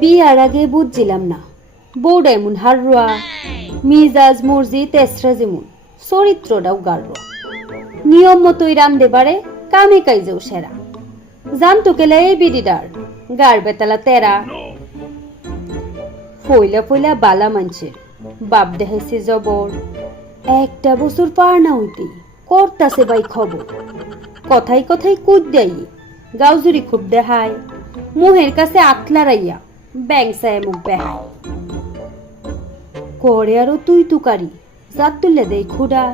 বিয়ার আগে বুঝছিলাম না। বউটা এমন হারুয়া মিজাজ মর্জি, তেসরা যেমন, চরিত্রটাও গারুয়া নিয়ম মতোই রান্ধে পারে কামে কাইজেও সেরা। জানতো কেলে এই বিডিডার গার বেতালা তেরা। ফইলা ফইলা বালা মানছের বাপ দেখাইছে জবর। একটা বছর পার না হইতে করতাছে বাই খবর। কথাই কথাই কুদ দেয়, গাউজুরি খুব দেখায়। মুহের কাছে আতলারাইয়া ব্যাংসায় মুখ বেহায় করে আরও তুই তুকারি, জাত তুলে দেই খুডা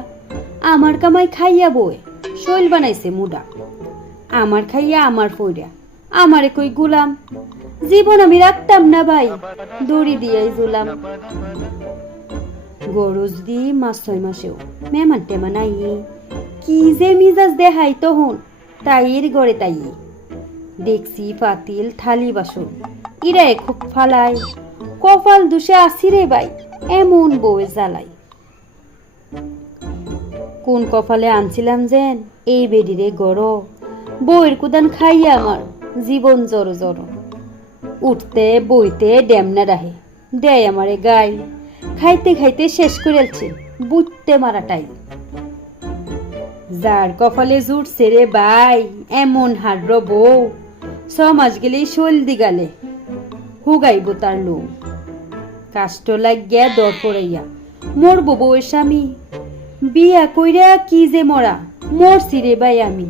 আমার কামাই খাইয়া বই শৈল বানাইছে মুডা। আমার খাইয়া আমার ফইরা, আমারে কই গুলাম। জীবন আমি রাখতাম না ভাই, দড়ি দিয়াই জুলাম। গরজ দি মাস ছয় মাসেও মেমান টেমান আই কি যে মিজাজ দেখাই তখন তাইয়ের গড়ে তাই দেখছি পাতিল থালি বাসন। ইরে খুব ফালাই কপাল দুষে আসি রে বাই এমন বউয়ে জ্বালাই কোন কপালে আনছিলাম যেন? এই বেডিরে গড় বউয়ের কুদান খাইয়া আমার, জীবন জড় জড়। উঠতে, বইতে ড্যামনা রাহে, দেয় আমারে গাই। খাইতে খাইতে শেষ করেছে বুঝতে মারা মারাটাই যার কপালে জুটছে রে বাই, এমন হার বউ ছ মাস গেলেই সলদি দিগালে হুগাইব তার লো কাষ্ট লাগিয়া দর পড়াইয়া, মরব বউয়ের স্বামী। বিয়া কইরা কি যে মরা, মরছি রে বাই আমি।